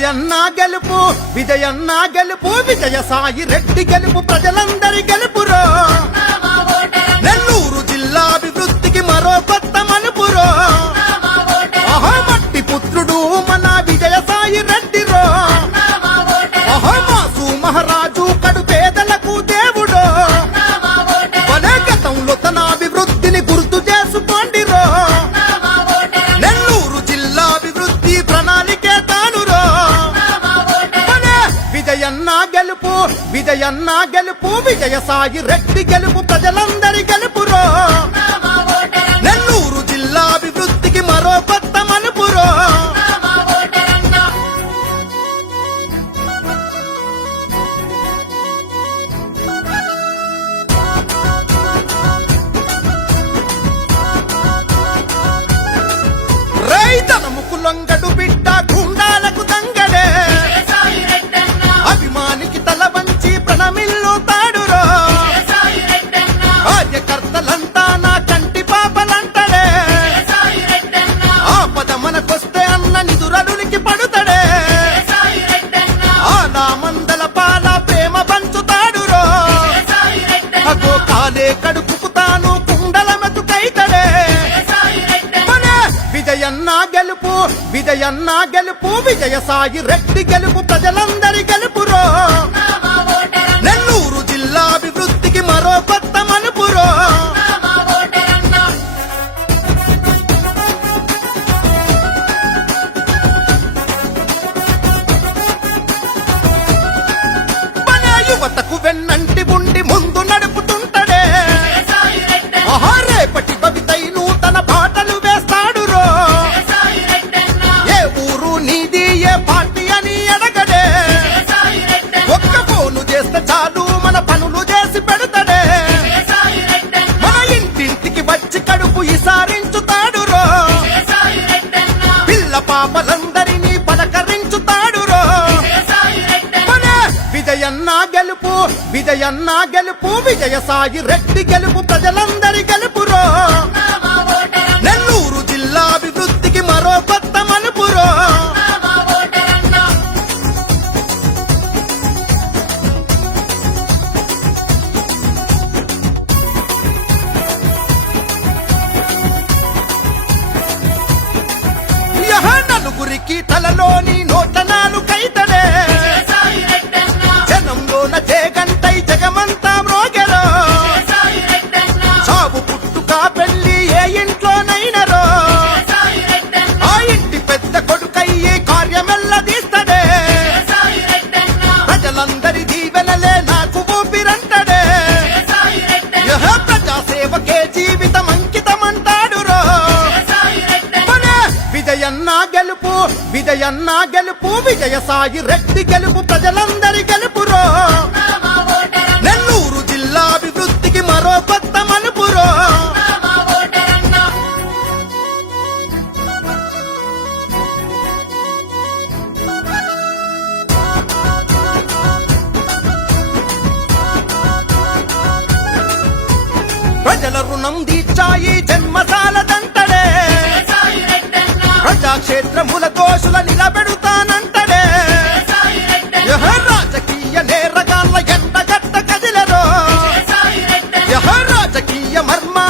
విజయన్న గెలుపు విజయన్న గెలుపు విజయసాయి రెడ్డి గెలుపు ప్రజలందరి గెలుపురో నెల్లూరు జిల్లా అభివృద్ధికి మరో కొత్త మలుపురో మట్టి పుత్రుడు మన విజయసాయి రెడ్డిరో మాసు మహారాజు కడు పేదలకు దేవుడో మన గతంలో తన అభివృద్ధిని గుర్తు చేసుకోండిరో నెల్లూరు జిల్లా అభివృద్ధి ప్రణాళికే తానురో విజయన్న గెలుపు విజయన్న గెలుపు విజయసాయి రెడ్డి గెలుపు ప్రజలందరి గెలుపురో నెల్లూరు జిల్లా అభివృద్ధికి మరో కొత్త మలుపురో రైతనముకు లొంగడు బిడ్డ గుండాలకు దంగడే అభిమానికి తల వంచి ప్రణమిల్లు తాడురో కార్యకర్తలంతా నా కంటి పాపలంటడే ఆపద మనకొస్తే అన్న నిదురలునికి పడుతడే ఆలా మందల పాల ప్రేమ పంచుతాడురో అగో కాలే కడుపుకు తాను కుండల మెతుకైతడే విజయన్న గెలుపు విజయన్న గెలుపు విజయసాయి రెడ్డి గెలుపు ప్రజలందరి గెలుపురో నెల్లూరు జిల్లా అభివృద్ధికి మరో కొత్త మలుపురో మన యువతకు వెన్నంటి ఉండి ముందు నడుపుతుంటడే రేపటి భవితై నూతన బాటలు వేస్తాడురో ఏ ఊరు నీది ఏ పార్టీ అని అడగడే ఒక్క ఫోను చేస్తే చాలు మన పనులు చేసి పెడతాడే మన ఇంటింటికి వచ్చి కడుపు ఇసారించుతాడురో పిల్ల పాపలందరినీ పలకరించుతాడురో మన విజయన్న గెలుపు విజయన్న గెలుపు విజయసాయి రెడ్డి గెలుపు ప్రజలందరి గెలుపురో నెల్లూరు జిల్లా అభివృద్ధికి మరో కొత్త మలుపురో నలుగురికి తలలోని నోటనాలు కైతలే జనంలోన జగంటై జగమంతా మ్రోగెరో చావు పుట్టుక పెళ్లి ఏ ఇంట్లోనైనరో ఆ ఇంటి పెద్ద కొడుకయ్యి కార్యమెల్లదీస్తడే ప్రజలందరి దీవెనలే నాకు ఊపిరంటడే ప్రజాసేవకే జీవితం అంకితమంటాడురో విజయన్న గెలుపు విజయన్న గెలుపు విజయసాయి రెడ్డి గెలుపు ప్రజలందరి గెలుపురో నెల్లూరు జిల్లా అభివృద్ధికి మరో కొత్త మలుపురో ప్రజల రుణం దీర్చాయి జన్మసాలదంటడే ప్రజాక్షేత్రముల దోషుల నిలబెడుతానంటడే రాజకీయ నేరగాళ్ళ ఎండగట్ట కదిలరో రాజకీయ మర్మా